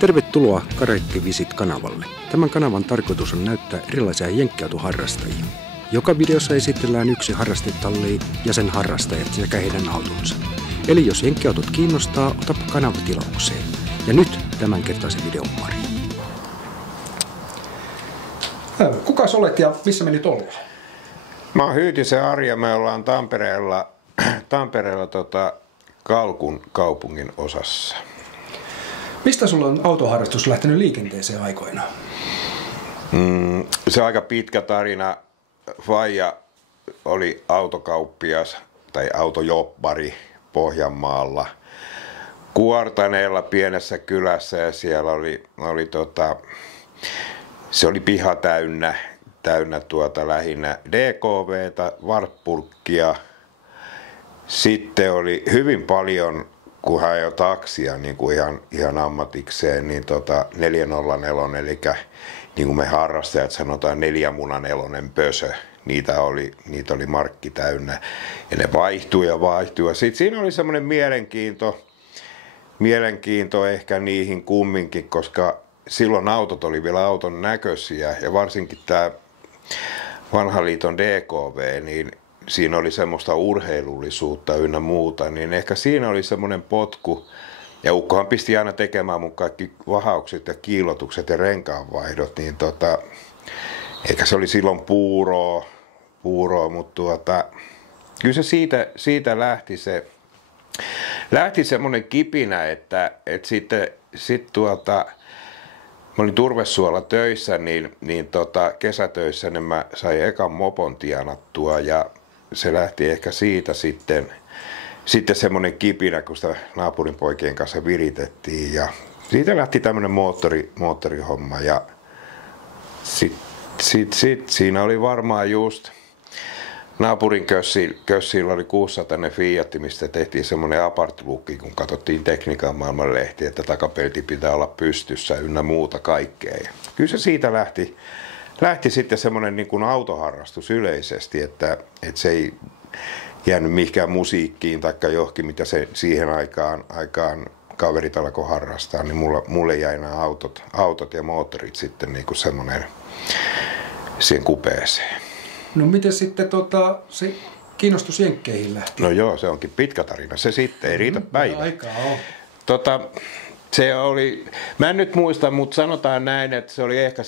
Tervetuloa Karekke Visit-kanavalle. Tämän kanavan tarkoitus on näyttää erilaisia jenkkiautoharrastajia. Joka videossa esitellään yksi harrastetalli ja sen harrastajat sekä heidän autonsa. Eli jos jenkkiautot kiinnostaa, otapa kanava tilaukseen. Ja nyt tämänkertaisen videon pari. Kukas olet ja missä menit olla? Mä oon Hyytisen Ari ja me ollaan Tampereella Kalkun kaupungin osassa. Mistä sulla on autoharrastus lähtenyt liikenteeseen aikoinaan? Se on aika pitkä tarina. Faija oli autokauppias tai autojobbari Pohjanmaalla Kuortaneella pienessä kylässä ja siellä se oli piha täynnä lähinnä DKV:tä, Wartburgia. Sitten oli hyvin paljon, kun hän ajoi taksia niin kuin ihan ammatikseen, niin 404, eli niin kuin me harrastajat sanotaan 4-munanelonen pösö. Niitä oli markki täynnä ja ne vaihtui. Sitten siinä oli semmoinen mielenkiinto ehkä niihin kumminkin, koska silloin autot oli vielä auton näköisiä ja varsinkin tämä vanha liiton DKV, niin siinä oli semmoista urheilullisuutta ynnä muuta, niin ehkä siinä oli semmoinen potku. Ja ukkohan pisti aina tekemään mun kaikki vahaukset ja kiillotukset ja renkaanvaihdot, niin eikä se oli silloin puuroa, mutta kyllä se siitä lähti semmoinen kipinä, että sitten mä olin Turvesuolla töissä, niin kesätöissä niin mä sain ekan mopon tienattua ja se lähti ehkä siitä sitten semmoinen kipinä, kun sitä naapurin poikien kanssa viritettiin ja siitä lähti tämmöinen moottorihomma ja siinä oli varmaan just naapurin kössillä oli 600 Fiat, mistä tehtiin semmoinen apart-lukki, kun katsottiin Tekniikan maailman lehti, että takapelti pitää olla pystyssä ynnä muuta kaikkea. Ja kyllä se siitä lähti sitten semmoinen niin kuin autoharrastus yleisesti, että se ei jäänyt mihinkään musiikkiin tai johonkin, mitä se siihen aikaan kaverit alkoi harrastaa, niin mulle jäi nämä autot ja moottorit sitten niin kuin semmoinen siihen kupeeseen. No miten sitten se kiinnostus jenkkeihin lähti? No joo, se onkin pitkä tarina. Se sitten ei riitä päivä. Aikaa on. Se oli, mä en nyt muista, mutta sanotaan näin, että se oli ehkä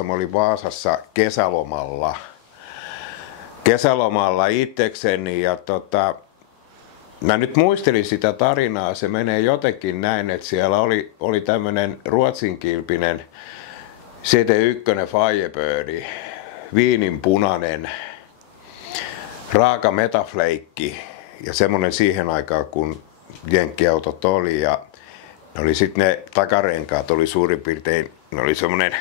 77-78. Mä olin Vaasassa kesälomalla itsekseni ja mä nyt muistelin sitä tarinaa. Se menee jotenkin näin, että siellä oli tämmönen ruotsinkilpinen CT1 Firebird, viininpunainen, raaka metafleikki ja semmonen siihen aikaan kun jenkkiautot oli ja oli sitten ne takarenkaat oli suurin piirtein, ne oli semmonen 2-30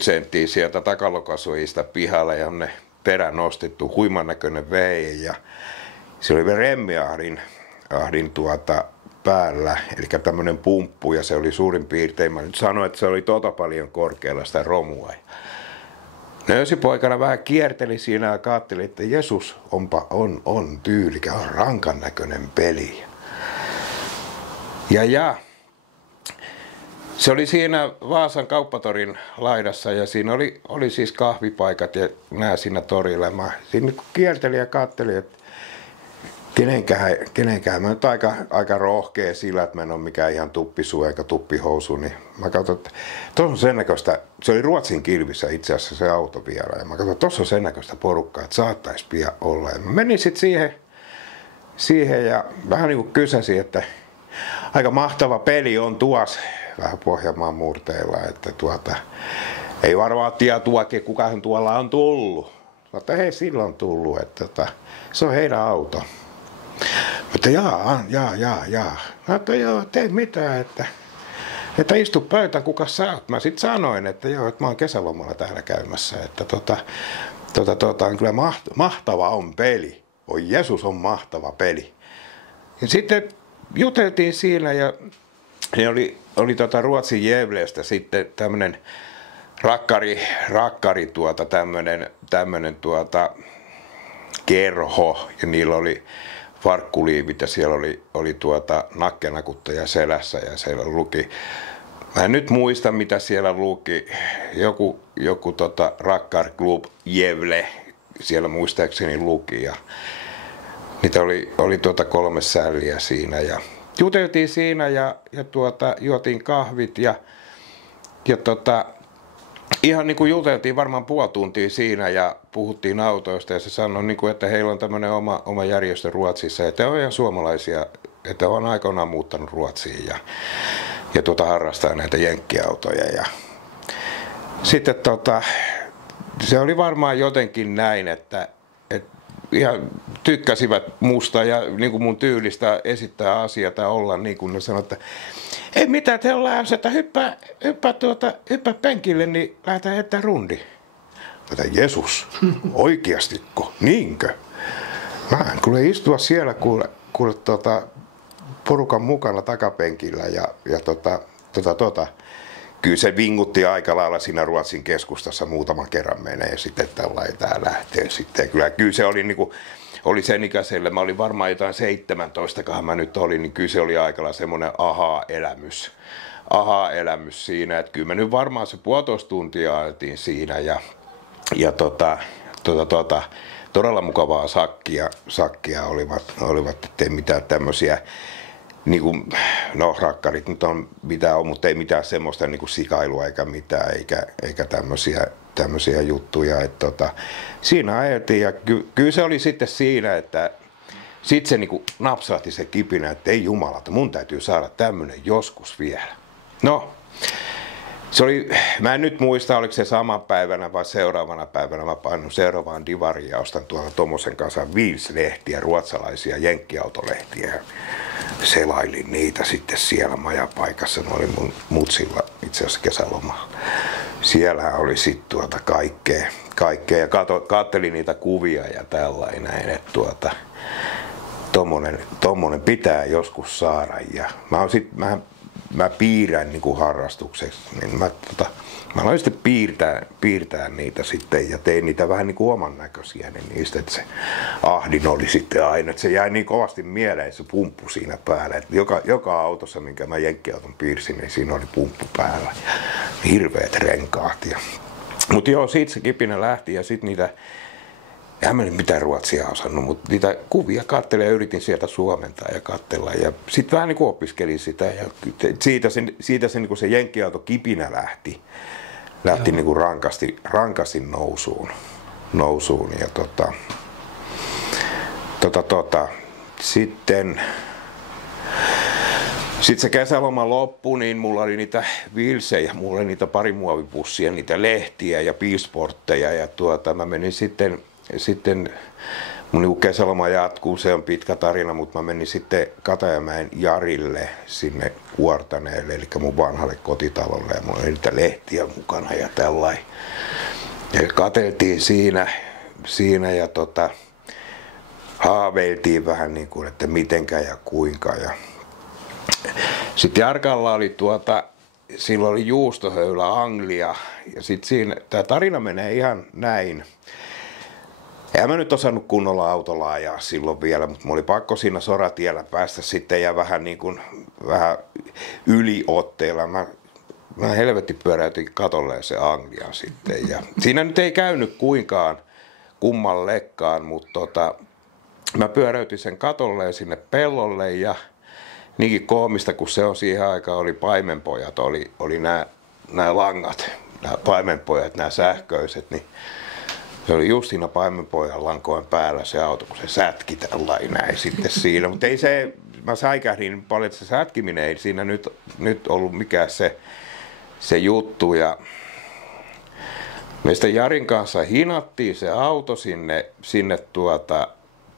senttiä sieltä takalokasuista pihalla ja ne perä nostettu huiman näköinen vei ja se oli vielä remmiahdin päällä, eli tämmönen pumppu ja se oli suurin piirtein, mä nyt sanoin, että se oli paljon korkealla sitä romua. Nöösipoikana vähän kierteli siinä ja katseli, että Jeesus on tyylikä, on rankan näköinen peli. Ja se oli siinä Vaasan kauppatorin laidassa ja siinä oli siis kahvipaikat ja nää siinä torilla. Mä siinä kiertelin ja katselin, että kenenkään. Mä nyt aika rohkea sillä, että mä en ole mikään ihan tuppisuu eikä tuppihousu, niin mä katsoin, että tuossa on sen näköistä, se oli Ruotsin kilvissä itse asiassa se auto vielä, ja mä katsoin, että tuossa on sen näköistä porukkaa, että saattaisi pian olla. Ja mä menin sitten siihen ja vähän niin kuin kysäsin, että aika mahtava peli on tuossa vähän Pohjanmaan murteilla, että ei varmaan tietoakin, kukahan tuolla on tullut. Mutta hei, sillä on tullut, että se on heidän auto. Mutta jaa. No, että joo, tee mitään, että istu pöytään, kuka sä oot. Mä sit sanoin, että joo, että mä oon kesälomalla täällä käymässä, että on kyllä mahtava on peli. Oi Jeesus, on mahtava peli. Ja sitten juteltiin siinä ja oli Ruotsin Gävlestä sitten tämmönen rakkari tämmönen kerho ja niillä oli farkkuliivit ja siellä oli nakkenakuttaja selässä ja siellä luki. Mä en nyt muista mitä siellä luki. Joku Rakkar Klub Jevle siellä muistaakseni luki ja niitä oli 3 sälliä siinä ja juteltiin siinä ja juotiin kahvit ja ihan niin kuin juteltiin varmaan puoli tuntia siinä ja puhuttiin autoista ja se sanoi, niin kuin, että heillä on tämmöinen oma järjestö Ruotsissa, että on ihan suomalaisia, että on aikoinaan muuttanut Ruotsiin ja harrastaa näitä jenkkiautoja. Ja sitten se oli varmaan jotenkin näin, että ihan tykkäsivät musta ja niin kuin mun tyylistä esittää asiaa tai olla niin kuin ne sanoi, että ei mitään, te ollaan että hyppää penkille, niin lähdetään heittämään rundi. Mutta Jeesus, oikeastiko, niinkö? Mä en kuule istua siellä kuule porukan mukana takapenkillä ja kyllä se vingutti aika lailla siinä Ruotsin keskustassa muutaman kerran menee ja sitten tällainen tää lähtee sitten. Kyllä se oli niinku, oli sen ikäiselle, mä olin varmaan jotain 17, kahan mä nyt olin, niin kyllä se oli aika lailla semmoinen aha-elämys siinä, että kyllä me nyt varmaan se 1,5 tuntia ajeltiin siinä ja todella mukavaa sakkia olivat ettei mitään tämmöisiä niinku, no rakkarit nyt on mitä on, mutta ei mitään semmoista niinku sikailua eikä mitään eikä tämmöisiä juttuja, että siinä ajeltiin ja kyllä se oli sitten siinä, että sitten se niinku napsahti se kipinä, että ei jumalata, mun täytyy saada tämmönen joskus vielä. No, se oli, mä en nyt muista, oliko se saman päivänä vai seuraavana päivänä, mä painoin seuraavaan divariin ja ostan tuolla Tomosen kanssa Wheels-lehtiä, ruotsalaisia jenkkiautolehtiä. Selailin niitä sitten siellä majapaikassa, ne oli mun mutsilla itse asiassa kesälomalla. Siellä oli sitten kaikkea ja kattelin niitä kuvia ja tällainen, että tommonen pitää joskus saada ja mä piirrän niinku harrastukseksi, niin mä aloin sitten piirtää niitä sitten ja tein niitä vähän niinku oman näköisiä, niin niistä, että se ahdin oli sitten aina, että se jäi niin kovasti mieleen se pumppu siinä päällä, että joka autossa, minkä mä jenkkiauton piirsin, niin siinä oli pumppu päällä ja hirveät renkaat. Mutta joo, siitä se kipinä lähti ja sitten niitä, en mä nyt mitään ruotsia osannut, mutta niitä kuvia katselin ja yritin sieltä suomentaa ja katsella. Ja sitten vähän niin kuin opiskelin sitä ja siitä se, niin kuin se jenkkiauto kipinä lähti niin kuin rankasti nousuun. Ja Sitten se kesäloma loppui, niin mulla oli niitä Wheelsejä, mulla oli niitä parimuovipussia, niitä lehtiä ja piisportteja ja mä menin sitten mun niinku kesäloma jatkuu, se on pitkä tarina, mutta mä menin sitten Katajamäen Jarille sinne Kuortaneelle, eli mun vanhalle kotitalolle ja mulla oli niitä lehtiä mukana ja tällainen. Ja katseltiin siinä ja haaveiltiin vähän niin kuin, että mitenkä ja kuinka. Ja sitten Jarkalla oli silloin oli juustohöylä Anglia ja sitten siinä, tää tarina menee ihan näin. En mä nyt osannut kunnolla autolla ajaa silloin vielä, mutta mulla oli pakko siinä soratiellä päästä sitten ja vähän niin kuin vähän yliotteilla. Mä helvetti pyöräytin katolle se Anglian sitten ja siinä nyt ei käynyt kuinkaan kummallekaan, mutta mä pyöräytin sen katolle sinne pellolle ja niinkin koomista kun se on siihen aikaan oli paimenpojat, oli nämä langat, nämä paimenpojat, nämä sähköiset, niin se oli just siinä paimenpojan lankojen päällä se auto, kun se sätki tällainen näin sitten siinä. Mutta ei se, mä säikähdin paljon, että se sätkiminen ei siinä nyt ollut mikään se juttu. Ja me sitten Jarin kanssa hinattiin se auto sinne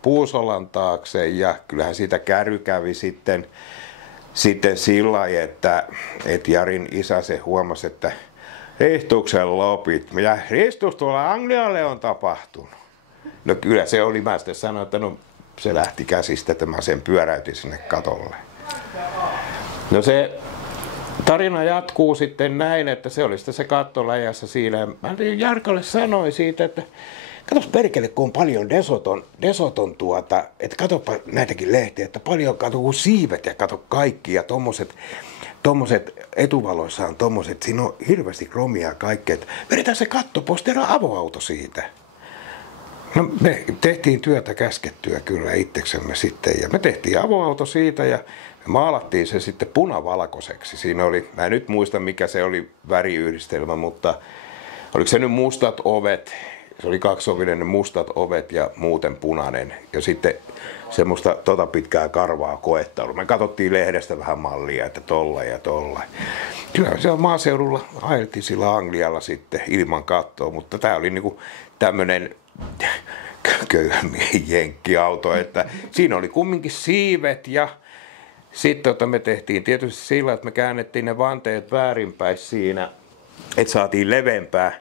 Puusolan taakse ja kyllähän siitä kärry kävi sitten sillä lailla, että Jarin isä se huomasi, että Ristuksen lopit. Ja Ristus tuolla Anglialle on tapahtunut. No kyllä se oli, mä sitten sanoin, että no se lähti käsistä, että mä sen pyöräytin sinne katolle. No se tarina jatkuu sitten näin, että se oli sitten se katto läjässä siinä. Mä Jarkalle sanoin siitä, että katos perkele, kun on paljon Desoton että katsopa näitäkin lehtiä, että paljon kun siivet ja kato kaikki ja tommoset etuvaloissa on tommoset, siinä on hirveästi kromia ja kaikkea, että vedetään se katto pois, tehdään avoauto siitä. No me tehtiin työtä käskettyä kyllä itseksemme sitten ja me tehtiin avoauto siitä ja me maalattiin se sitten punavalkoiseksi. Siinä oli, mä en nyt muista mikä se oli väriyhdistelmä, mutta oliko se nyt mustat ovet, se oli kaksovinen mustat ovet ja muuten punainen ja sitten semmoista pitkää karvaa koettailua. Me katsottiin lehdestä vähän mallia, että tolla ja tolla. Kyllä se on maaseudulla, ajeltiin sillä Anglialla sitten ilman kattoa, mutta tää oli niinku tämmönen köyhän miehen jenkkiauto, että siinä oli kumminkin siivet ja sitten me tehtiin tietysti sillä, että me käännettiin ne vanteet väärinpäin siinä, että saatiin leveämpää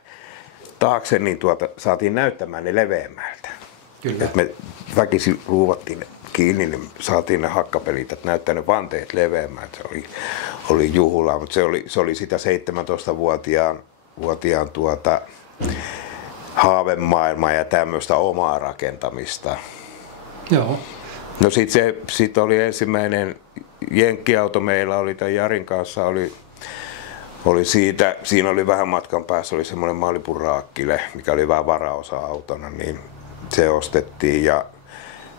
taakse, niin saatiin näyttämään ne leveämmältä. Kyllä. Et me väkisin ruuvattiin kiinni, niin saatiin ne hakkapelit, että näyttää ne vanteet leveämmältä. Se oli juhlaa, mutta se oli sitä 17-vuotiaan haavemaailmaa ja tämmöistä omaa rakentamista. Joo. No sit oli ensimmäinen jenkkiauto meillä, oli tämän Jarin kanssa, oli siitä, siinä oli vähän matkan päässä, oli semmoinen Malibu Raakkile, mikä oli vähän varaosa-autona, niin se ostettiin ja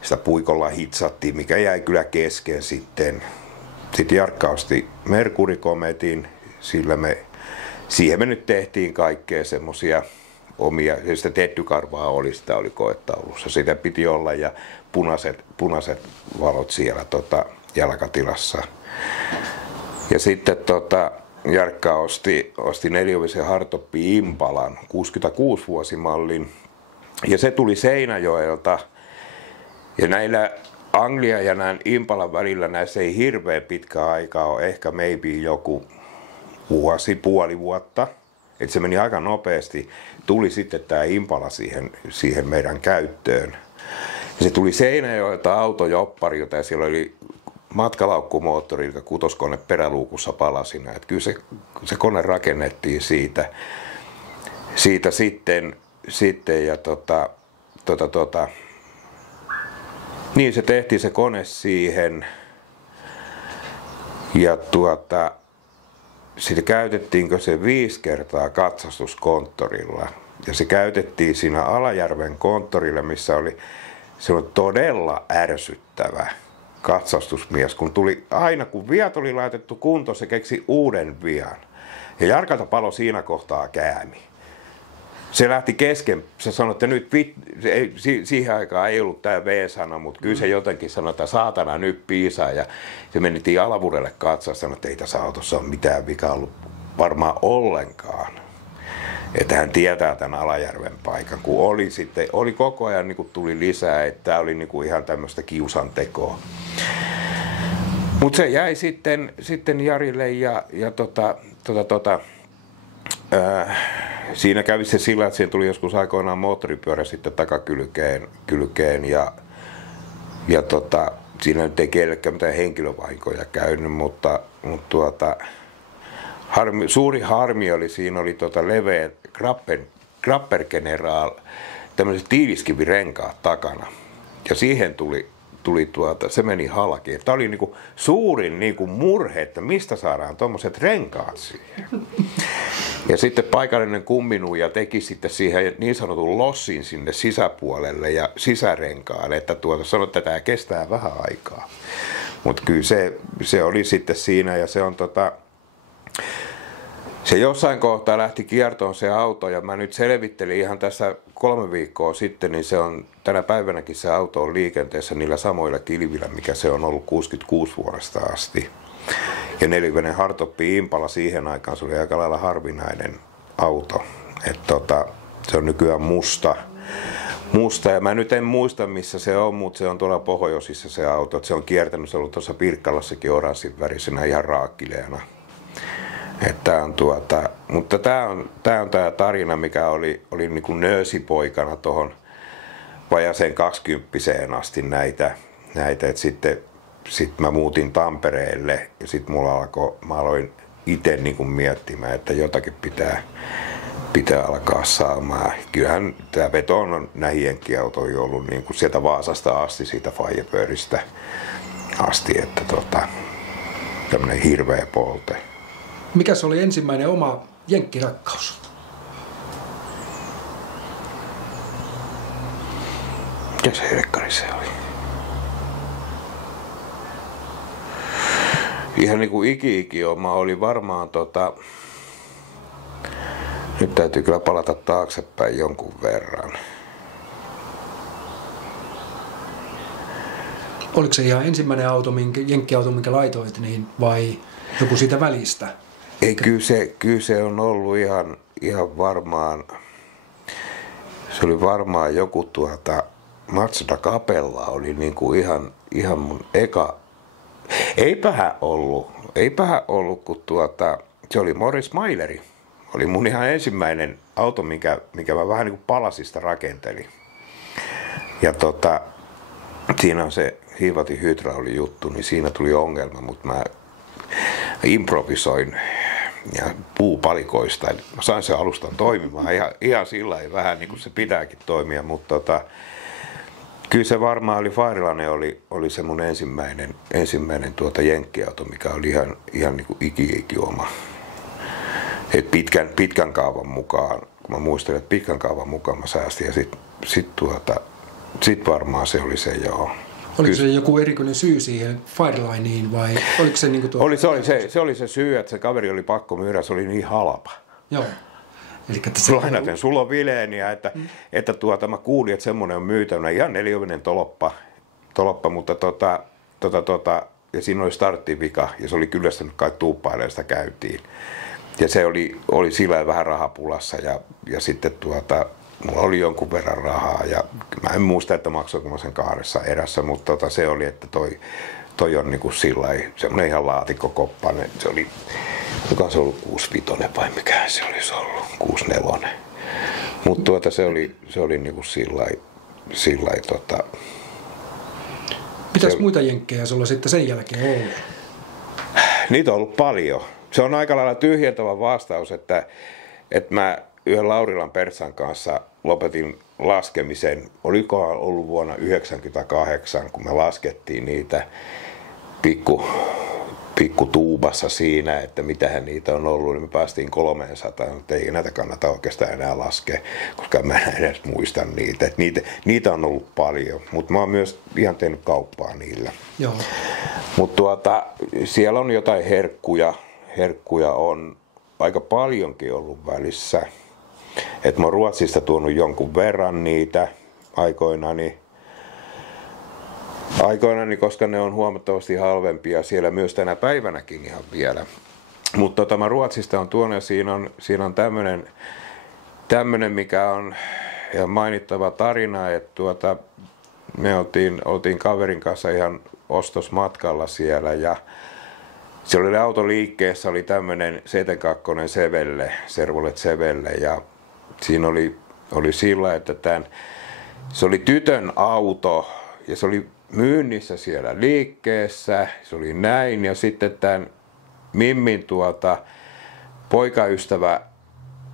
sitä puikolla hitsattiin, mikä jäi kyllä kesken sitten. Sitten Jarkka osti Mercury Cometin, siihen me nyt tehtiin kaikkea semmosia omia, sitä tettykarvaa oli koetaulussa, sitä piti olla ja punaiset valot siellä jalkatilassa. Ja sitten Jarkka osti neliovisen hardtoppi Impalan 66 vuosimallin ja se tuli Seinäjoelta ja näillä Anglia ja näin Impalan välillä näissä ei hirveän pitkä aikaa ole, ehkä maybe joku puoli vuotta. Että se meni aika nopeasti. Tuli sitten tämä Impala siihen meidän käyttöön. Ja se tuli Seinäjoelta autojopparilta ja siellä oli matkalaukkumoottori, joka kutoskone peräluukussa palasina. Että kyllä se kone rakennettiin siitä sitten ja niin se tehtiin se kone siihen ja sitten käytettiinkö se 5 kertaa katsastuskonttorilla ja se käytettiin siinä Alajärven konttorilla, missä oli se on todella ärsyttävä katsastusmies, kun aina kun viat oli laitettu kuntoon, se keksi uuden vian ja Jarkalta palo siinä kohtaa käämi. Se lähti kesken, se sanoi, että nyt siihen aikaan ei ollut tämä V-sana, mutta kyllä se jotenkin sanoi, että saatana nyt piisaa ja se menittiin Alavudelle katsoa, sanoi, että ei tässä autossa ole mitään vikaa ollut varmaan ollenkaan. Että hän tietää tämän Alajärven paikan, kun oli koko ajan niin kuin tuli lisää, että tämä oli niin kuin ihan tämmöistä kiusantekoa. Mutta se jäi sitten Jarille ja siinä kävi se sillä, että siihen tuli joskus aikoinaan moottoripyörä sitten takakylkeen ja siinä nyt ei kellekään mitään henkilövahinkoja käynyt, mutta suuri harmi oli, siinä oli leveä Grapper General, tämmöiset tiiliskivirenkaat takana ja siihen tuli se meni halki. Tämä oli niinku suurin niinku murhe, että mistä saadaan tuommoiset renkaat siihen. Ja sitten paikallinen kumminuija teki sitten siihen niin sanotun lossin sinne sisäpuolelle ja sisärenkaan, että sanoi, että tämä kestää vähän aikaa. Mutta kyllä se oli sitten siinä ja se on se jossain kohtaa lähti kiertoon se auto ja mä nyt selvittelin ihan tässä 3 viikkoa sitten, niin se on tänä päivänäkin se auto on liikenteessä niillä samoilla kilvillä, mikä se on ollut 66 vuodesta asti. Ja 4-vuotias hardtoppi Impala siihen aikaan, se oli aika lailla harvinainen auto. Se on nykyään musta ja mä nyt en muista missä se on, mutta se on tuolla pohjoisissa se auto. Et se on kiertänyt, se on ollut tuossa Pirkkalassakin oranssin värisenä ihan raakkileena. Mutta tämä on tämä tarina, mikä oli niin kuin nöösipoikana tuohon vajaaseen 20-vuotiaaseen asti näitä. Et sitten mä muutin Tampereelle ja sitten mä aloin itse niin kuin miettimään, että jotakin pitää alkaa saamaan. Kyllähän tämä veto on näihin jenkkiautoihin ollut niin kuin sieltä Vaasasta asti, siitä Firebiristä asti, että tämmöinen hirveä polte. Mikäs oli ensimmäinen oma jenkkirakkaus? Mikäs helkkari se oli? Ihan niin kuin iki oma oli varmaan nyt täytyy kyllä palata taaksepäin jonkun verran. Oliko se ihan ensimmäinen auto, jenkkiauto, minkä laitoit, niin, vai joku siitä välistä? Ei, kyllä se on ollut ihan varmaan, se oli varmaan joku Mazda Capella oli niinku ihan mun eka, eipähän ollut kun se oli Morris Maileri. Oli mun ihan ensimmäinen auto, mikä mä vähän niinku palasista rakentelin. Ja siinä on se hiivatin hydrauli juttu, niin siinä tuli ongelma, mutta mä improvisoin ja puupalikoista. Mä sain sen alustan toimimaan ihan sillä lailla vähän niin kuin se pitääkin toimia, mutta kyllä se varmaan oli Firelane oli se mun ensimmäinen jenkkiauto, mikä oli ihan niin kuin iki oma. Et pitkän kaavan mukaan, kun mä muistelen, että pitkän kaavan mukaan mä säästin ja sit varmaan se oli se joo. Oliko se joku erikoinen syy siihen Firelineen vai oliko se niin kuin se oli se syy, että se kaveri oli pakko myydä, se oli niin halpa. Joo. Lainaten, sulla on Vileeniä, että mä kuulin, että semmoinen on myytävänä, ihan 4-ovinen toloppa, mutta ja siinä oli starttivika ja se oli kyllästynyt kai tuuppailemaan sitä käyntiin. Ja se oli sillä vähän rahapulassa ja sitten mulla oli jonkun verran rahaa ja mä en muista, että maksoinko mä sen 2 erässä, mutta se oli, että toi on niinku sillai, semmoinen ihan laatikkokoppainen. Se oli, kuka se ollut 65 vai mikä se olisi ollut, 64. Mutta se oli niinku sillai Mitäs muita jenkkejä sulla sitten sen jälkeen ollut? Niitä on ollut paljon. Se on aika lailla tyhjentävä vastaus, että mä yhden Laurilan Pertsan kanssa lopetin laskemisen. Olikohan ollut vuonna 1998, kun me laskettiin niitä pikku tuubassa siinä, että mitähän niitä on ollut, niin me päästiin 300, mutta ei näitä kannata oikeastaan enää laskea, koska mä en edes muista niitä. Niitä on ollut paljon, mutta mä oon myös ihan tehnyt kauppaa niillä. Joo. Mutta siellä on jotain herkkuja on aika paljonkin ollut välissä. Et mä oon Ruotsista tuonut jonkun verran niitä aikoinani, koska ne on huomattavasti halvempia siellä myös tänä päivänäkin ihan vielä. Mutta mä Ruotsista on tuonut ja siinä on tämmönen mikä on ihan mainittava tarina, että me oltiin kaverin kanssa ihan ostosmatkalla siellä ja siellä oli autoliikkeessä oli tämmönen 72 Chevrolet Chevelle ja siinä oli sillä, että se oli tytön auto ja se oli myynnissä siellä liikkeessä, se oli näin ja sitten tämän Mimmin poikaystävä,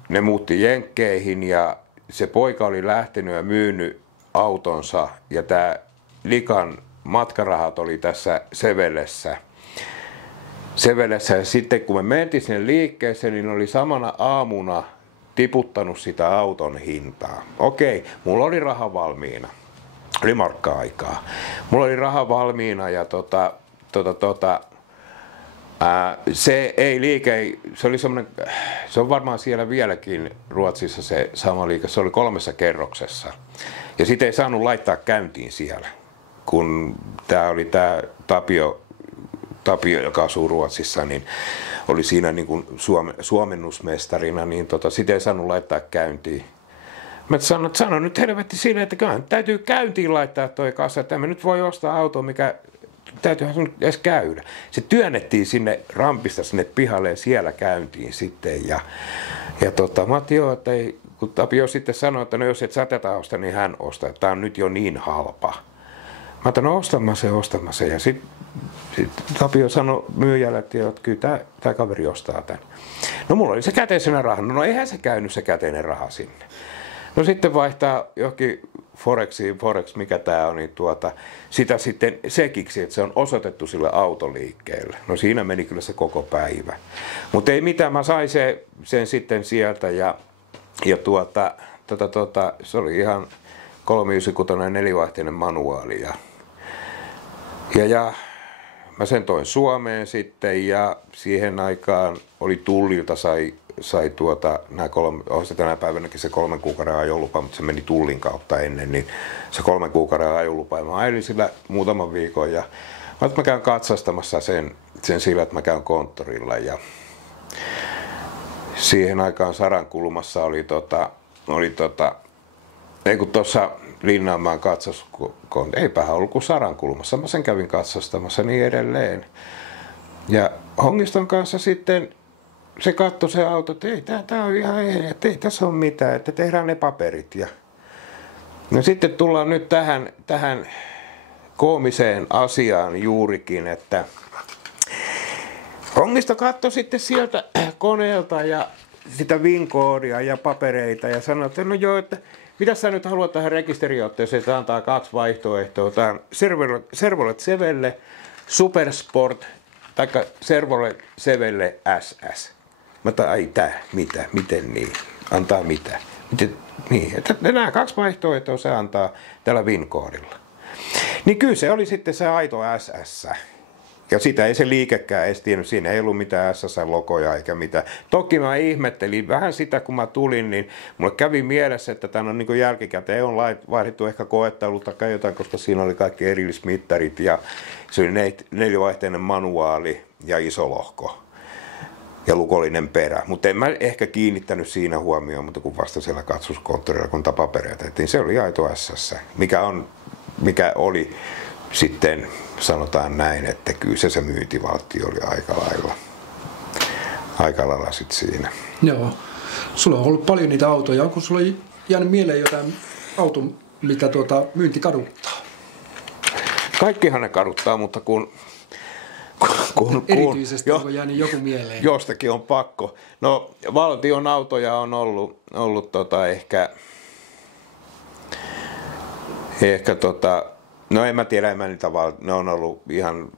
ne muutti Jenkkeihin ja se poika oli lähtenyt ja myynyt autonsa ja tämä likan matkarahat oli tässä Chevellessä ja sitten kun me mentiin sinne liikkeeseen, niin oli samana aamuna tiputtanut sitä auton hintaa. Okei, mulla oli raha valmiina. Oli markka-aikaa. Mulla oli raha valmiina ja se ei liike, se oli semmoinen, se on varmaan siellä vieläkin Ruotsissa se sama liike, se oli 3 kerroksessa. Ja sitä ei saanut laittaa käyntiin siellä, kun tää oli tää Tapio, joka asuu Ruotsissa, niin oli siinä niin kuin suomennusmestarina, niin sitä ei saanut laittaa käyntiin. Mä sanoin nyt helvetti sille, että kyllä täytyy käyntiin laittaa toi kassa, että me nyt voi ostaa auto, mikä täytyyhän sun edes käydä. Se työnnettiin sinne rampista sinne pihalle ja siellä käyntiin sitten. Ja mä ajattelin, joo, että ei, kun Tapio sitten sanoi, että no jos et sä tätä osta, niin hän ostaa. Tää on nyt jo niin halpa. Mä ajattelin, no ostamaan se. Ja sitten sitten Tapio sanoi myyjälle, että kyllä tämä kaveri ostaa tämän. No mulla oli se käteisenä raha. No eihän se käynyt se käteinen raha sinne. No sitten vaihtaa johonkin Forex, mikä tämä on, niin sitä sitten sekiksi, että se on osoitettu sille autoliikkeelle. No siinä meni kyllä se koko päivä. Mutta ei mitään, mä sain sen sitten sieltä ja se oli ihan 396 nelivaihtoinen manuaali ja mä sen toin Suomeen sitten ja siihen aikaan oli Tullilta sai tänä päivänäkin se 3 kuukauden ajolupa, mutta se meni Tullin kautta ennen, niin se 3 kuukauden ajolupa. Ja mä ajelin sillä muutaman viikon ja mä käyn katsastamassa sen sillä, että mä käyn konttorilla ja siihen aikaan Sarankulmassa oli ei kun tuossa Linnanmaan eipähän ollut kuin Sarankulmassa, mä sen kävin katsastamassa niin edelleen. Ja Hongiston kanssa sitten se katsoi se auto, että ei, tää on ihan ehjä, että ei tässä ole mitään, että tehdään ne paperit. Ja no sitten tullaan nyt tähän koomiseen asiaan juurikin, että Hongisto katsoi sitten sieltä koneelta ja sitä VIN-koodia ja papereita ja sanoi, että no joo, että mitä sä nyt haluat tähän rekisteriotteeseen, että antaa 2 vaihtoehtoa. Tämä on Chevrolet Chevelle Supersport tai Chevrolet Chevelle SS. Mä ai miten niin? Antaa mitä? Niin, että nämä 2 vaihtoehtoa se antaa tällä VIN-koodilla. Niin kyllä se oli sitten se aito SS. Ja sitä ei se liikekään edes tiennyt, siinä ei ollut mitään SS-logoja eikä mitään. Toki mä ihmettelin vähän sitä, kun mä tulin, niin mulle kävi mielessä, että tämän on niin jälkikäteen on vaihdettu ehkä koettelu tai jotain, koska siinä oli kaikki erillismittarit ja se oli 4-vaihteinen manuaali ja iso lohko ja lukollinen perä. Mutta en mä ehkä kiinnittänyt siinä huomioon, mutta kun vasta siellä katsoskonttorilla, kun papereita tehtiin, se oli aito SS, mikä oli sitten sanotaan näin, että kyllä se myyntivaltti oli aika lailla sit siinä. Joo. Sulla on ollut paljon niitä autoja. Onko sulla jäänyt mieleen jotain auto, mitä myynti kaduttaa? Kaikkihan ne kaduttaa, mutta kun erityisesti onko jäänyt joku mieleen? Jostakin on pakko. No valtion autoja on ollut ehkä no en mä tiedä, ne on ollut ihan,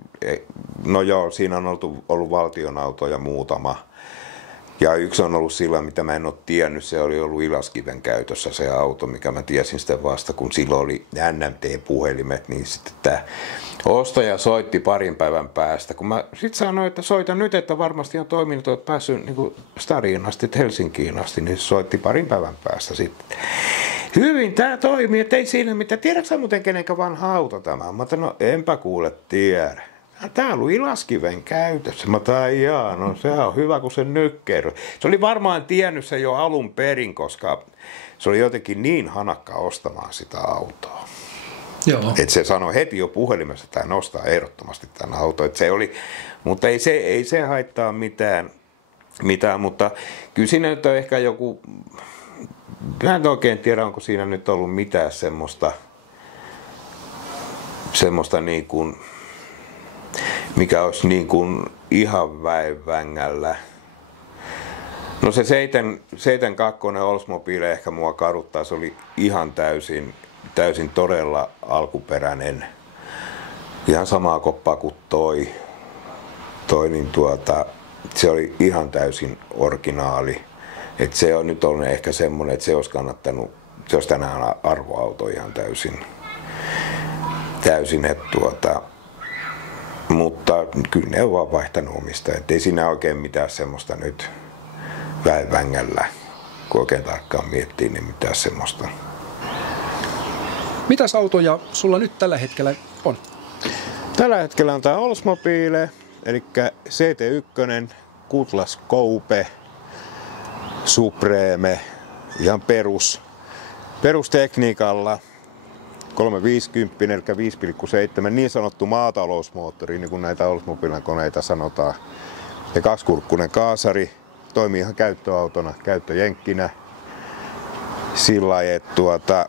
no joo, siinä on ollut valtion autoja muutama. Ja yksi on ollut sillä, mitä mä en ole tiennyt, se oli ollut Ilaskiven käytössä se auto, mikä mä tiesin sitten vasta, kun silloin oli NMT-puhelimet, niin sitten tämä ostaja soitti parin päivän päästä. Kun mä sitten sanoin, että soita nyt, että varmasti on toiminut, olet päässyt niin Stariin asti, Helsinkiin asti, niin se soitti parin päivän päästä sitten. Hyvin tämä toimii, että ei siinä mitään. Tiedätkö sä muuten kenenkä vanha auto tämä? Mä no enpä kuule tiedä. Tää on ollut Ilaskiven käytössä. Mä no sehän on hyvä kun se nykkeily. Se oli varmaan tiennyt se jo alun perin, koska se oli jotenkin niin hanakka ostamaan sitä autoa. Joo. Et se sanoi heti jo puhelimessa, että hän ostaa ehdottomasti tämän auton. Et se oli, mutta ei se haittaa mitään, mutta kyllä siinä nyt on ehkä joku. Mä en oikein tiedä, onko siinä nyt ollut mitään semmoista niin kuin, mikä olisi niin kuin ihan väen vängällä. No se 72 Oldsmobile ehkä mua kaduttaa, se oli ihan täysin todella alkuperäinen. Ihan samaa koppaa kuin toi niin se oli ihan täysin originaali. Et se on nyt ollut ehkä semmoinen, että se olisi kannattanut, se olisi tänään arvoauto ihan täysin mutta kyllä ne on vaan vaihtanut omista, ettei siinä oikein mitään semmoista nyt väen vängällä, kun oikein tarkkaan miettii, niin mitään semmoista. Mitäs autoja sulla nyt tällä hetkellä on? Tällä hetkellä on tämä Oldsmobile, eli CT1, Cutlass Coupe, Supreme, ihan perustekniikalla, 350 eli 5,7, niin sanottu maatalousmoottori, niin kuin näitä Oldsmobilen koneita sanotaan. Ja 2-kurkkunen kaasari, toimii ihan käyttöautona, käyttöjenkkinä. Sillä lailla, että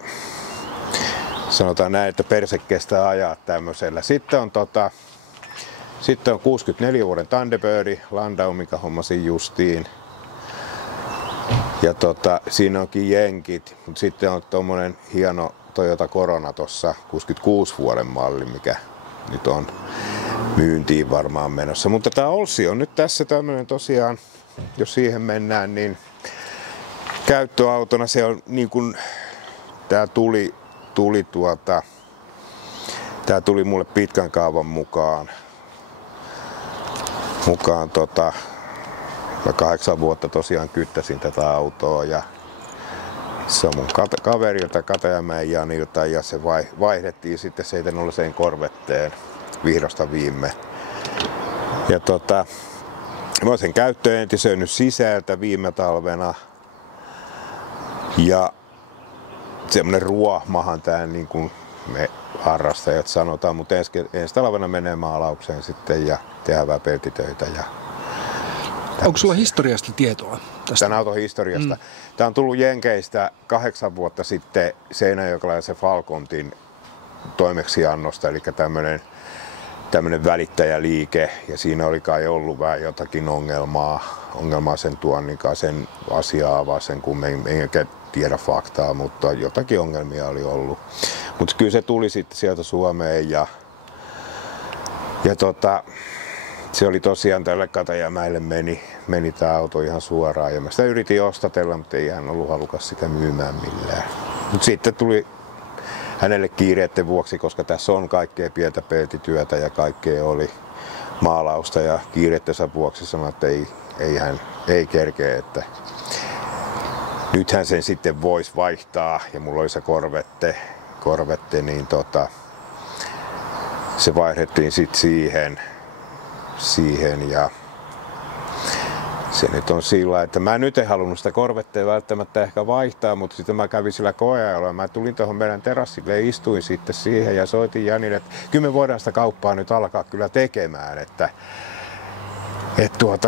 sanotaan näin, että perse kestää ajaa tämmöisellä. Sitten on Sitten on 64 vuoden Thunderbird, Landau, mikä hommasin justiin. Ja siinä onkin jenkit, mutta sitten on tommonen hieno Toyota Corona tossa, 66 vuoden malli, mikä nyt on myyntiin varmaan menossa. Mutta tää Olssi on nyt tässä tämmönen tosiaan, jos siihen mennään, niin käyttöautona se on niin kuin, tää tuli mulle pitkän kaavan mukaan. Mä 8 vuotta tosiaan kyttäsin tätä autoa ja se on mun kaverilta Katajamäen Janilta ja se vaihdettiin sitten 707 Corvetteen vihdosta viime. Ja mä oon sen käyttöön entisöinyt sisältä viime talvena ja semmonen ruohmahan tää niin kuin me harrastajat sanotaan, mutta ensi talvena menee maalaukseen sitten ja tehdään vähän peltitöitä. Onko sulla historiasta tietoa tästä? Tämän auton historiasta. Tämä on tullut Jenkeistä 8 vuotta sitten seinäjokalaisen Falcontin toimeksiannosta, eli tämmöinen välittäjäliike, ja siinä oli kai ollut vähän jotakin ongelmaa sen tuonnin kanssa, sen asiaa avaa sen, kun enkä tiedä faktaa, mutta jotakin ongelmia oli ollut. Mutta kyllä se tuli sitten sieltä Suomeen ja se oli tosiaan tälle Katajamäelle meni tämä auto ihan suoraan ja mä sitä yritin ostatella, mutta ei hän ollut halukas sitä myymään millään. Mutta sitten tuli hänelle kiireiden vuoksi, koska tässä on kaikkea pientä peltityötä ja kaikkea oli maalausta ja kiireittensä vuoksi sanoi, että hän ei kerkeä, että nythän sen sitten voisi vaihtaa ja mulla oli se Corvette niin se vaihdettiin sitten siihen ja se nyt on sillä, että mä nyt en halunnut sitä Corvettea välttämättä ehkä vaihtaa, mutta sitten mä kävin sillä koeajalla ja mä tulin tuohon meidän terassille ja istuin sitten siihen ja soitin Janille, että kyllä me voidaan sitä kauppaa nyt alkaa kyllä tekemään, että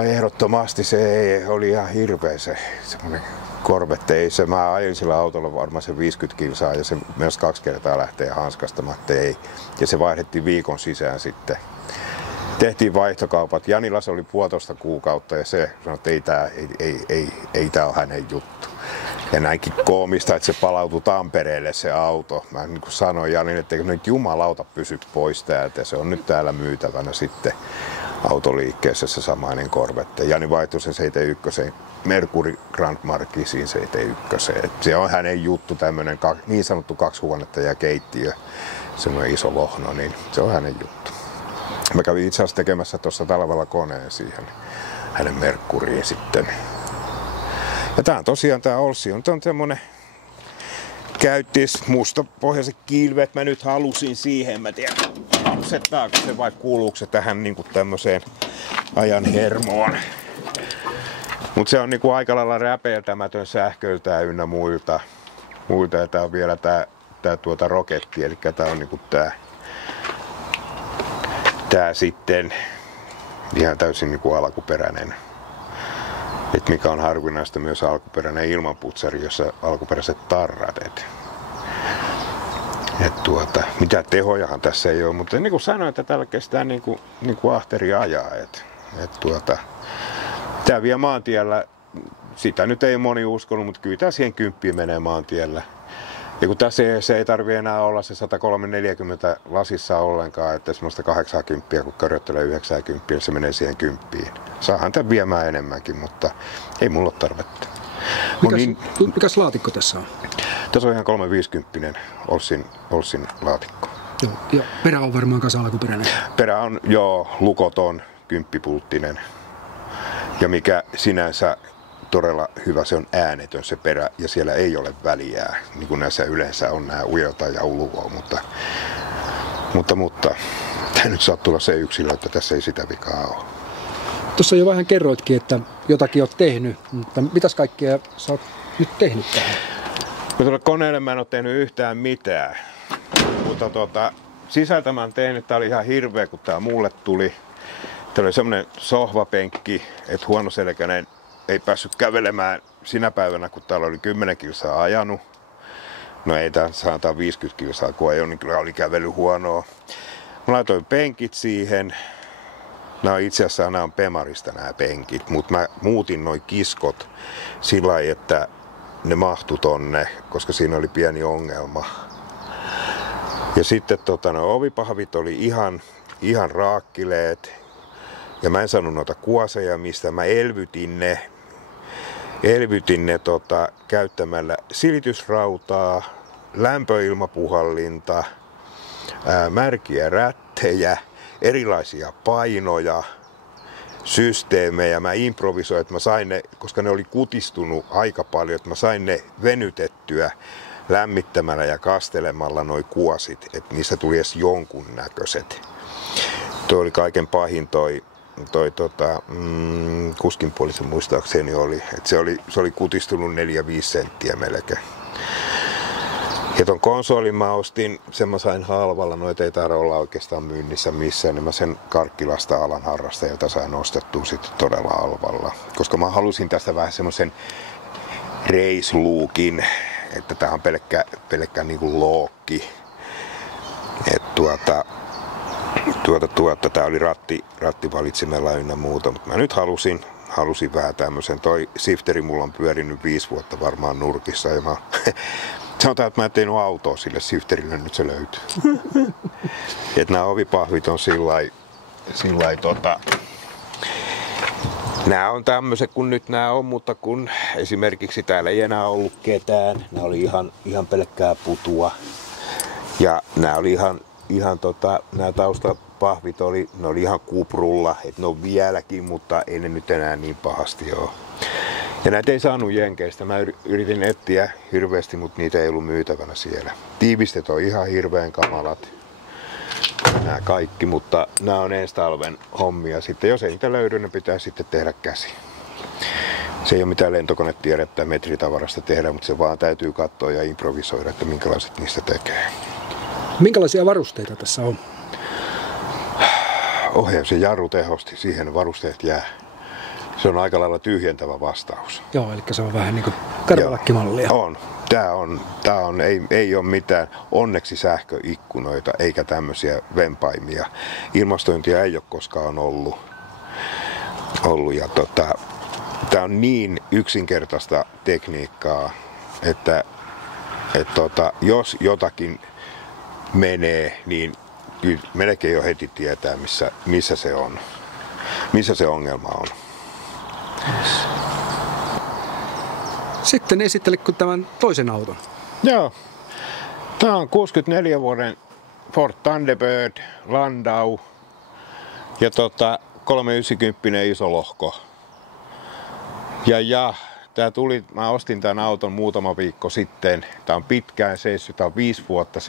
ehdottomasti se oli ihan hirveä se semmoinen Corvette, mä ajelin sillä autolla varmaan se 50 kilsaa ja se myös 2 kertaa lähtee hanskastamatta, ei. Ja se vaihdettiin viikon sisään sitten. Tehtiin vaihtokaupat. Janilla se oli 1,5 kuukautta ja se sanoi, että ei tää ole hänen juttu. Ja näinkin koomista, että se palautui Tampereelle se auto. Mä niin kuin sanoin Janille, että nyt jumalauta pysy pois täältä. Se on nyt täällä myytävänä sitten autoliikkeessä se samainen Corvette. Jani vaihtoi sen 71 Mercury Grand Marquisiin 71. Se on hänen juttu, tämmöinen niin sanottu 2 huonetta ja keittiö, semmoinen iso lohno, niin se on hänen juttu. Mä kävin itse asiassa tekemässä tuossa talvella koneen siihen hänen Mercuryin sitten. Ja tää on tosiaan tää Olssi on semmonen käyttis mustapohjaiset kilvet. Mä nyt halusin siihen, mä tiedän, asettaako se vai kuuluuko se tähän niinku tämmöiseen ajan hermoon. Mut se on niinku aika lailla räpeiltämätön sähköiltään ynnä muilta. Ja tää on vielä tää roketti, eli tää on niinku tää sitten ihan täysin niinku alkuperäinen. Et mikä on harvinaista myös alkuperäinen ilmanputsari, jossa alkuperäiset tarrat. Mitä tehojahan tässä ei ole, mutta niin kuin sanoin, että tällä kestää niin kuin ahteri ajaa. Tää vie maantiellä, sitä nyt ei moni uskonut, mutta kyllä tää siihen 10 menee maantiellä. Ja kun tässä se ei tarvitse enää olla se 130 lasissa ollenkaan, että semmoista 80, kun köröttelee 90, se menee siihen 10. Saahan tämän viemään enemmänkin, mutta ei mulla ole tarvetta. Mikäs laatikko tässä on? Tässä on ihan 350 Olssin laatikko. Joo, ja perä on varmaan kanssa alkuperäinen. Perä on lukoton, 10-pulttinen. Ja mikä sinänsä todella hyvä, se on äänetön se perä ja siellä ei ole väliä, niin kuin näissä yleensä on nämä ujelta ja uluvoo, mutta tämä nyt sattuu olla se yksilö, että tässä ei sitä vikaa ole. Tuossa jo vähän kerroitkin, että jotakin olet tehnyt, mutta mitäs kaikkea sä oot nyt tehnyt tähän? Tuolla koneelle mä en ole tehnyt yhtään mitään, mutta sisältä mä oon tehnyt, tää oli ihan hirveä, kun tää mulle tuli. Tää oli semmonen sohvapenkki, että huonoselkäinen ei päässyt kävelemään sinä päivänä, kun täällä oli 10 kilsaa ajanut. No ei tää sanotaan 50 kilsaa, kun ei ole, niin kyllä oli kävely huonoa. Mä laitoin penkit siihen Nämä on itse asiassa nämä on Pemarista nämä penkit, mutta mä muutin noi kiskot sillä lailla, että ne mahtu tonne, koska siinä oli pieni ongelma. Ja sitten no ovipahvit oli ihan raakkileet. Ja mä en saanut noita kuoseja, mistä mä elvytin ne käyttämällä silitysrautaa, lämpöilmapuhallinta, märkiä rättejä, erilaisia painoja, systeemejä. Mä improvisoin, että mä sain ne, koska ne oli kutistunut aika paljon, että mä sain ne venytettyä lämmittämällä ja kastelemalla noi kuosit, että niistä tuli edes jonkun näköiset. Toi oli kaiken pahin toi kuskinpuolisen muistaakseni oli, että se oli kutistunut 4-5 senttiä melkein. Ja ton konsolin mä ostin, sen mä sain halvalla, noita ei tarvitse olla oikeastaan myynnissä missään, niin mä sen Karkkilasta alan harrastajilta sain ostettua sitten todella halvalla. Koska mä halusin tästä vähän semmoisen race-lookin, että tää on pelkkä niinku lookki. Tää oli rattivalitsimella ynnä muuta, mutta mä nyt halusin vähän tämmösen. Toi sifteri mulla on pyörinyt 5 vuotta varmaan nurkissa ja sanotaan, että mä en tehnyt autoa sille sifterille, nyt se löytyy. Että nämä ovipahvit on sillai nämä on tämmöiset kuin nyt nämä on, mutta kun esimerkiksi täällä ei enää ollut ketään, nämä oli ihan pelkkää putua. Ja nämä oli nämä taustapahvit ne oli ihan kuprulla, että ne on vieläkin, mutta ei ne nyt enää niin pahasti ole. Ja näitä ei saanut Jenkeistä. Mä yritin etsiä hirveästi, mutta niitä ei ollut myytävänä siellä. Tiivistet on ihan hirveän kamalat. Nämä kaikki, mutta nämä on ensi talven hommia. Sitten jos ei niitä löydy, ne pitää sitten tehdä käsi. Se ei ole mitään lentokonetiedettä metritavarasta tehdä, mutta se vaan täytyy katsoa ja improvisoida, että minkälaiset niistä tekee. Minkälaisia varusteita tässä on? Se jarru tehosti, siihen varusteet jää. Se on aika lailla tyhjentävä vastaus. Joo, eli se on vähän niin kuin karvalakkimallia. On. Tää on ei ole mitään onneksi sähköikkunoita eikä tämmöisiä vempaimia. Ilmastointia ei ole koskaan ollut ja tää on niin yksinkertaista tekniikkaa, että jos jotakin menee, niin kyllä melkein jo heti tietää missä se on. Missä se ongelma on. Sitten esittelitkö tämän toisen auton? Joo. Tämä on 64 vuoden Ford Thunderbird Landau ja 390 iso lohko. Ja mä ostin tämän auton muutama viikko sitten. Tämä on pitkään seissyt, tämä on 5 vuotta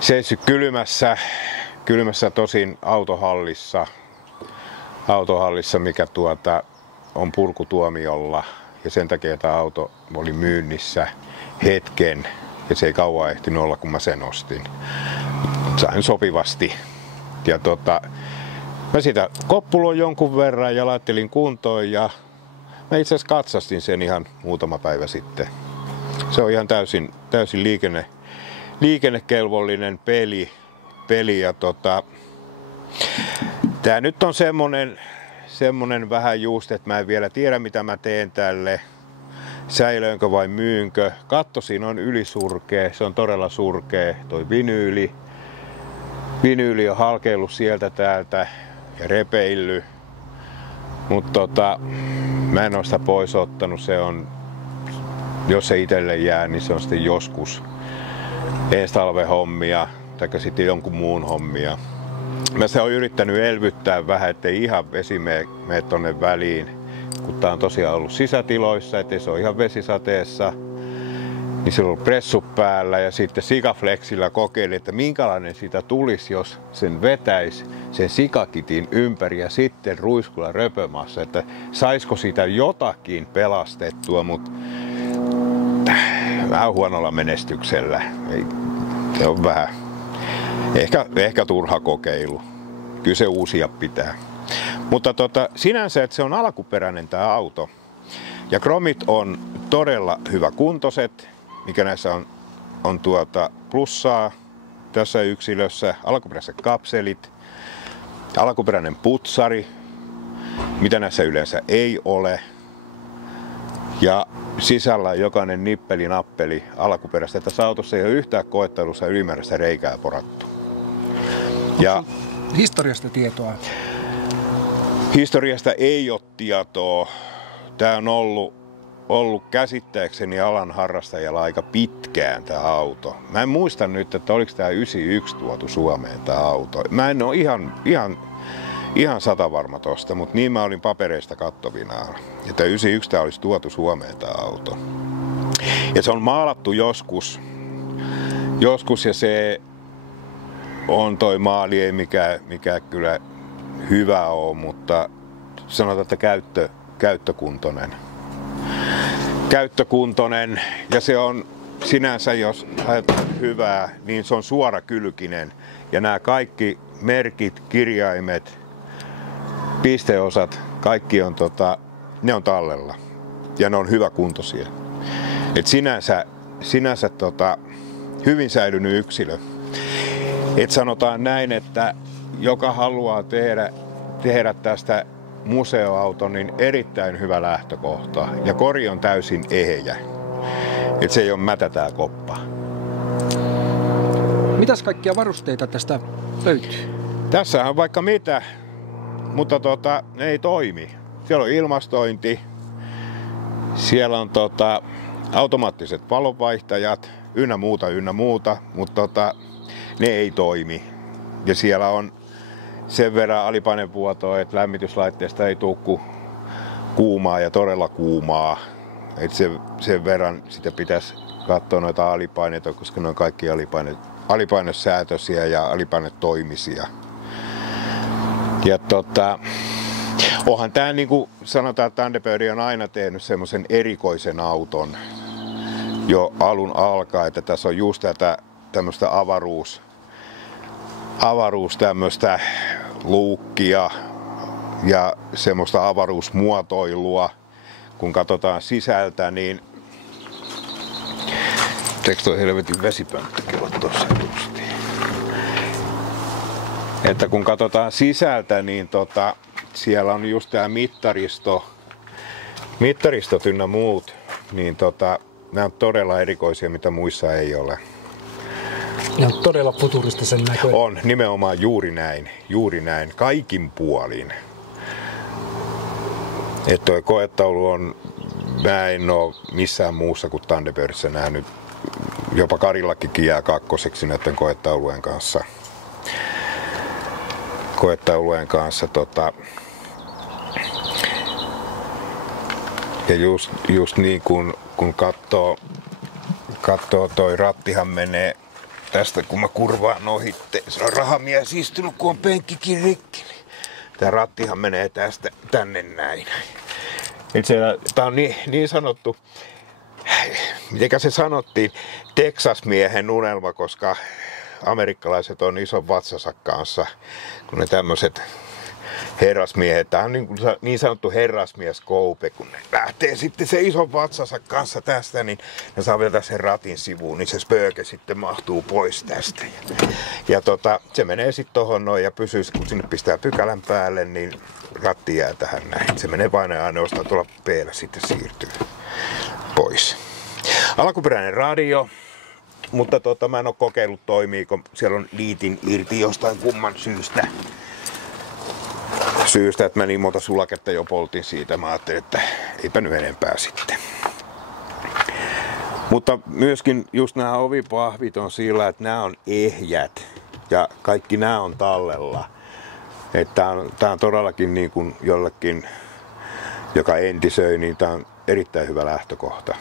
seissyt kylmässä tosin autohallissa, mikä on purkutuomiolla. Ja sen takia tämä auto oli myynnissä hetken ja se ei kauan ehtinyt olla, kun mä sen ostin. Sain sopivasti. Ja mä sitä koppuloin jonkun verran ja laittelin kuntoon ja mä itse asiassa katsastin sen ihan muutama päivä sitten. Se on ihan täysin liikennekelvollinen peli ja tää nyt on semmonen vähän just, että mä en vielä tiedä mitä mä teen tälle. Säilöinkö vai myynkö. Katto siinä on ylisurkea, se on todella surkea. Toi vinyyli on halkeillut sieltä täältä ja repeillyt. Mutta mä en oo sitä pois ottanut. Se on, jos se itselle jää, niin se on sitten joskus ensi talven hommia tai sitten jonkun muun hommia. Mä se on yrittänyt elvyttää vähän, ettei ihan vesi mene tonne väliin, kun tää on tosiaan ollut sisätiloissa, ettei se ole ihan vesisateessa. Niin sillä on ollut pressu päällä ja sitten sikaflexillä kokeili, että minkälainen siitä tulisi, jos sen vetäisi sen sikakitin ympäri ja sitten ruiskulla röpömassa, että saisiko siitä jotakin pelastettua, mutta vähän huonolla menestyksellä. Se on vähän. Ehkä turha kokeilu. Kyllä se uusia pitää. Mutta sinänsä, että se on alkuperäinen tämä auto. Ja kromit on todella hyväkuntoiset, mikä näissä on plussaa tässä yksilössä. Alkuperäiset kapselit. alkuperäinen putsari, mitä näissä yleensä ei ole. Ja sisällä jokainen nippeli-nappeli alkuperäistä. Tässä autossa ei ole yhtään koettelussa ylimääräistä reikää porattu. Ja historiasta tietoa? Historiasta ei ole tietoa. Tämä on ollut käsittääkseni alan harrastajalla aika pitkään tämä auto. Mä en muista nyt, että oliko tämä 91 tuotu Suomeen tämä auto. Mä en ole ihan satavarma tosta, mutta niin mä olin papereista kattovinaan. Ja tämä 91 tämä olisi tuotu Suomeen tämä auto. Ja se on maalattu joskus ja se on toi maali, ei mikä kyllä hyvä ole, mutta sanotaan, että käyttökuntoinen ja se on sinänsä, jos ajatellaan hyvää, niin se on suorakylkinen ja nämä kaikki merkit, kirjaimet, pisteosat, kaikki on ne on tallella ja ne on hyväkuntoisia. Et sinänsä hyvin säilynyt yksilö. Et sanotaan näin, että joka haluaa tehdä tästä museoauton, niin erittäin hyvä lähtökohta. Ja kori on täysin ehjä. Et se ei ole mätä tää koppa. Mitäs kaikkia varusteita tästä löytyy? Tässä on vaikka mitä, mutta ne ei toimi. Siellä on ilmastointi. Siellä on automaattiset valonvaihtajat ynnä muuta, mutta ne ei toimi. Ja siellä on sen verran alipainevuotoa, että lämmityslaitteesta ei tule kuumaa ja todella kuumaa. Et sen verran sitä pitäisi katsoa noita alipaineita, koska ne on kaikki alipainesäätöisiä ja alipainetoimisia. Ja onhan tää niin kuin sanotaan, että Thunderbird on aina tehnyt semmoisen erikoisen auton jo alun alkaen, että tässä on just tämmöistä avaruus tämmöistä luukkia ja semmoista avaruusmuotoilua. Kun katsotaan sisältä, niin eikö toi helvetin vesipönttökin ole tuossa justiin? Että kun katsotaan sisältä, niin siellä on just tää mittaristot ynnä muut, niin nämä on todella erikoisia, mitä muissa ei ole. Ne on todella futuristisen näköinen. On, nimenomaan juuri näin, kaikin puolin. Että toi koetaulu on, mä en oo missään muussa kuin Thunderbirdissa nähnyt, jopa Karillakin jää kakkoseksi näiden koetaulujen kanssa. Ja just niin kun katsoo toi rattihan menee tästä, kun mä kurvaan ohitte. Se on rahamies istunut, kun on penkkikin rikki. Tää rattihan menee tästä tänne näin. Tää on niin sanottu, mitenkä se sanottiin, Texas-miehen unelma, koska amerikkalaiset on ison vatsansa kanssa, kun ne tämmöiset herrasmiehet, tää on niin sanottu herrasmieskoupe, kun ne lähtee sitten se ison vatsansa kanssa tästä, niin ne saa vielä sen ratin sivuun, niin se spöke sitten mahtuu pois tästä. Ja se menee sitten tohon noin ja pysyy, kun sinne pistää pykälän päälle, niin ratti jää tähän näin. Se menee vain ja ainoastaan tuolla P-llä sitten siirtyy pois. Alkuperäinen radio. Mutta mä en oo kokeillut toimiiko. Siellä on liitin irti jostain kumman syystä, että mä niin monta sulaketta jo poltin siitä. Mä ajattelin, että eipä nyt enempää sitten. Mutta myöskin just nämä ovipahvit on sillä, että nämä on ehjät ja kaikki nämä on tallella. Että tää on todellakin niin kuin jollekin, joka entisöi, niin tää on erittäin hyvä lähtökohta.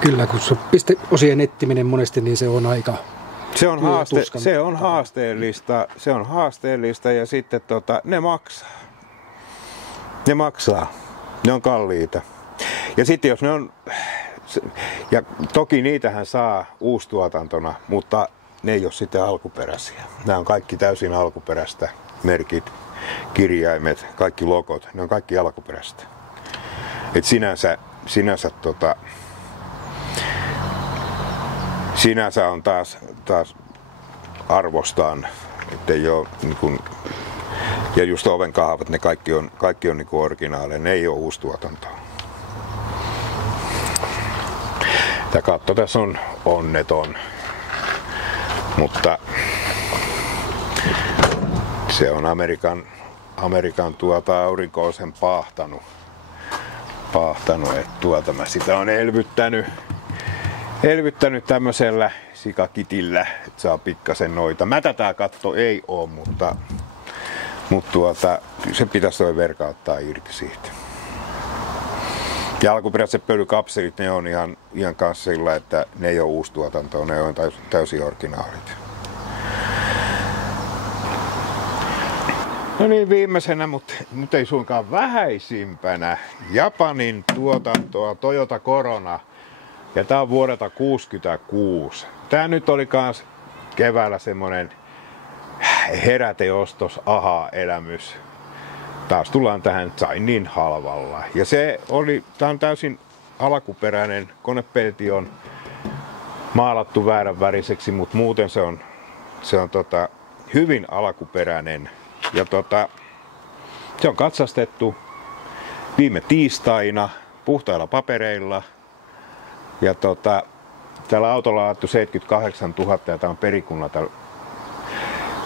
Kyllä, kun se pisteosien etsiminen monesti, niin se on aika se on haasteellista ja sitten ne maksaa. Ne on kalliita. Ja sitten jos ne on, ja toki niitähän saa uustuotantona, mutta ne ei ole sitten alkuperäisiä. Nämä on kaikki täysin alkuperäistä. Merkit, kirjaimet, kaikki logot, ne on kaikki alkuperäistä. Et sinänsä on taas arvostaan, ettei ole niin kuin Ja just ovenkahvat, ne kaikki on niinku originaaleja, ne ei ole uustuotantoa. Tämä katto tässä on onneton, mutta se on Amerikan aurinkousen paahtanut, että mä sitä on elvyttänyt tämmöisellä sikakitillä, että saa pikkasen noita. Mätä tää katto ei oo, mutta se pitäisi toi verka ottaa irti siitä. Ja alkuperäiset pölykapselit, ne on ihan kanssa sillä, että ne ei ole uustuotantoa, ne on täysin originaalit. No niin, viimeisenä, mutta nyt ei suinkaan vähäisimpänä, Japanin tuotantoa Toyota Corona. Ja tää on vuodelta 1966. Tää nyt oli kans keväällä semmonen heräteostos, aha-elämys. Taas tullaan tähän, sain niin halvalla. Ja tää on täysin alkuperäinen, konepelti on maalattu väärän väriseksi, mutta muuten se on hyvin alkuperäinen. Ja se on katsastettu viime tiistaina puhtailla papereilla. Ja tällä autolla on laadittu 78 000 ja tämä on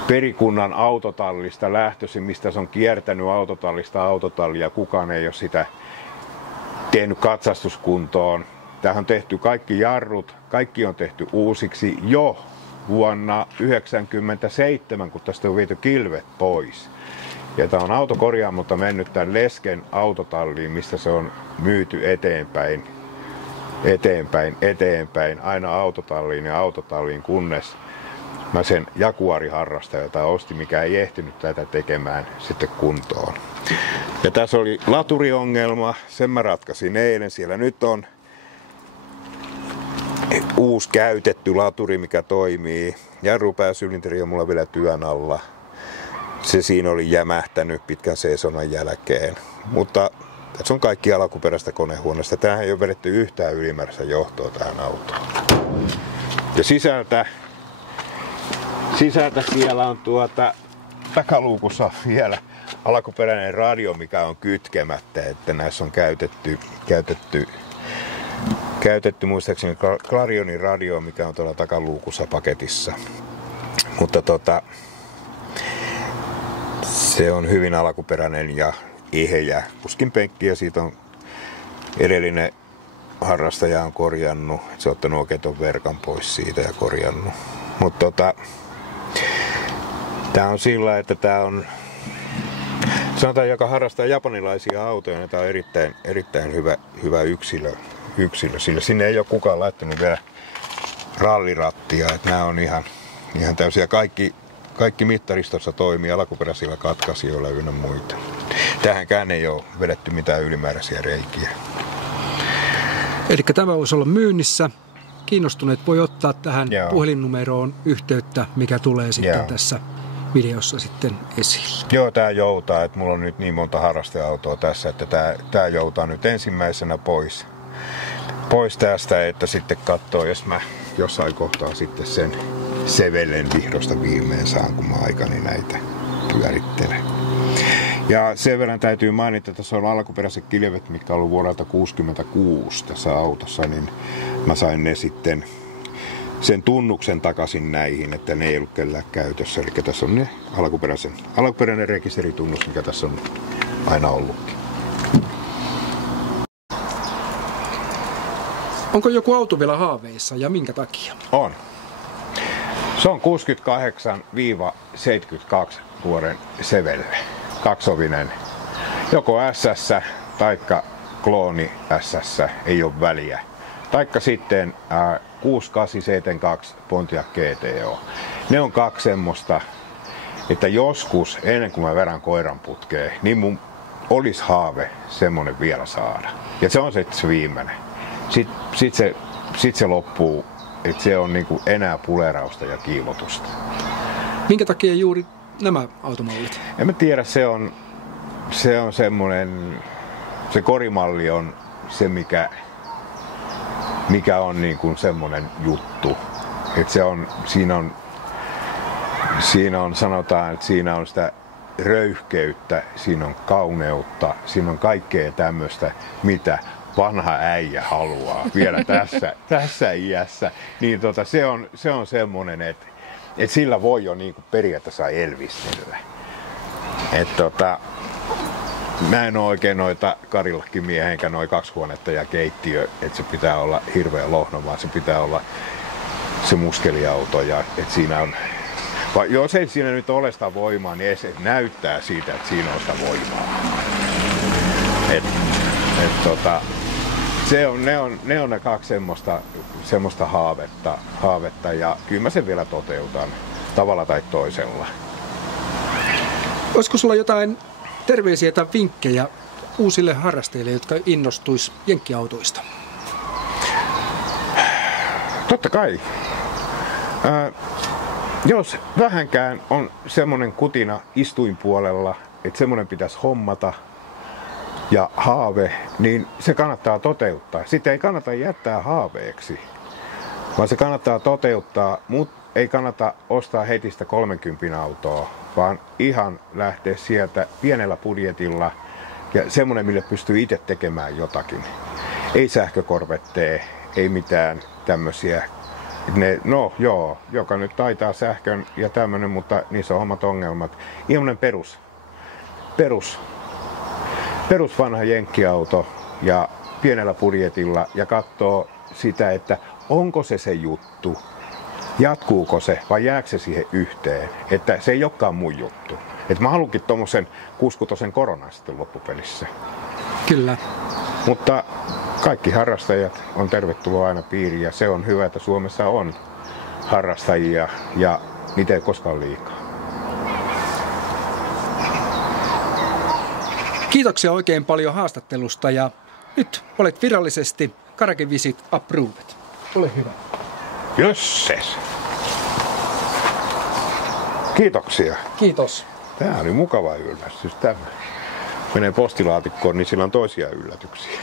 perikunnan autotallista lähtöisin, mistä se on kiertänyt autotallista autotallia. Kukaan ei ole sitä tehnyt katsastuskuntoon. Tähän on tehty kaikki jarrut, kaikki on tehty uusiksi jo vuonna 1997, kun tästä on viety kilvet pois. Ja tämä on autokorjaamolta mennyt tämän Lesken autotalliin, mistä se on myyty eteenpäin, aina autotalliin, kunnes mä sen Jaguari-harrastajalta ostin, mikä ei ehtinyt tätä tekemään sitten kuntoon. Ja tässä oli laturiongelma, sen mä ratkaisin eilen. Siellä nyt on uusi käytetty laturi, mikä toimii. Jarrupääsylinteri on mulla vielä työn alla. Se siinä oli jämähtänyt pitkän seisonnan jälkeen. Mutta tässä on kaikki alkuperäistä konehuoneesta. Tämähän ei ole vedetty yhtään ylimääräistä johtoa tähän autoon. Ja sisältä siellä on takaluukussa vielä alkuperäinen radio, mikä on kytkemättä. Että näissä on käytetty muistaakseni Clarionin radio, mikä on tuolla takaluukussa paketissa. Mutta se on hyvin alkuperäinen ja eheä puskinpenkki ja siitä on edellinen harrastaja on korjannut. Se on ottanut oikein ton verkan pois siitä ja korjannut. Mutta tää on sillä, että tää on, sanotaan, joka harrastaa japanilaisia autoja, niin tää on erittäin hyvä yksilö. Sillä sinne ei ole kukaan laittanut vielä rallirattia. Että nämä on ihan täysiä. Kaikki mittaristossa toimii alkuperäisillä katkaisijoilla ynnä muita. Tähänkään ei ole vedetty mitään ylimääräisiä reikiä. Eli tämä voisi olla myynnissä. Kiinnostuneet voi ottaa tähän puhelinnumeroon yhteyttä, mikä tulee sitten tässä videossa sitten esille. Joo, tää joutaa, että mulla on nyt niin monta harrasteautoa tässä, että tää joutaa nyt ensimmäisenä pois tästä, että sitten katsoo, jos mä jossain kohtaa sitten sen Sevellen vihdosta viimein saan, kun mä aikani näitä pyörittelen. Ja sen verran täytyy mainita, että tässä on alkuperäiset kilvet, mitkä on ollut vuodelta 1966 tässä autossa, niin mä sain ne sitten sen tunnuksen takaisin näihin, että ne ei ollut kellään käytössä. Eli tässä on ne alkuperäinen rekisteritunnus, mikä tässä on aina ollutkin. Onko joku auto vielä haaveissa ja minkä takia? On. Se on 68-72 vuoden Sevelle. Kaksovinen. Joko SS taikka klooni SS, ei ole väliä. Taikka sitten 6872 Pontiac GTO. Ne on kaksi semmoista, että joskus ennen kuin mä vedän koiran putkeen, niin mun olisi haave semmonen vielä saada. Ja se on sitten se viimeinen. Sitten se loppuu, että se on niinku enää pulerausta ja kiilotusta. Minkä takia juuri nämä automallit? En mä tiedä, se on semmoinen, se korimalli on se mikä on niinku semmoinen juttu. Että siinä on sanotaan, että siinä on sitä röyhkeyttä, siinä on kauneutta, siinä on kaikkea tämmöistä, mitä vanha äijä haluaa vielä tässä iässä. Niin se on semmoinen, että sillä voi jo niinku periaatteessa elvistellä. Mä en ole oikein noita Karillakin enkä noin 2 huonetta ja keittiö, että se pitää olla hirveä lohno, vaan se pitää olla se muskeliauto ja että siinä on. Jos ei siinä nyt ole sitä voimaa, niin se näyttää siitä, että siinä on sitä voimaa. Ne on ne 2 semmoista haavetta ja kyllä mä sen vielä toteutan tavalla tai toisella. Olisiko sulla jotain terveisiä tai vinkkejä uusille harrastajille, jotka innostuis jenkkiautoista? Totta kai. Jos vähänkään on semmoinen kutina istuinpuolella, että semmoinen pitäisi hommata ja haave, niin se kannattaa toteuttaa. Sitä ei kannata jättää haaveeksi, vaan se kannattaa toteuttaa, mutta ei kannata ostaa heti sitä 30 autoa, vaan ihan lähteä sieltä pienellä budjetilla ja semmoinen, millä pystyy itse tekemään jotakin. Ei sähkökorvettee, ei mitään tämmöisiä. Joka nyt taitaa sähkön ja tämmöinen, mutta niissä on omat ongelmat. Ihan perus vanha jenkkiauto ja pienellä budjetilla ja katsoo sitä, että onko se juttu, jatkuuko se vai jääkö se siihen yhteen, että se ei olekaan mun juttu. Että mä haluankin tommosen 6-kutosen koronan sitten loppupelissä. Kyllä. Mutta kaikki harrastajat on tervetuloa aina piiriin ja se on hyvä, että Suomessa on harrastajia ja niitä ei koskaan liikaa. Kiitoksia oikein paljon haastattelusta ja nyt olet virallisesti Karake Visit Approved. Ole hyvä. Jösses! Kiitoksia. Kiitos. Tämä oli mukava yllätys. Tämä menee postilaatikkoon, niin sillä on toisia yllätyksiä.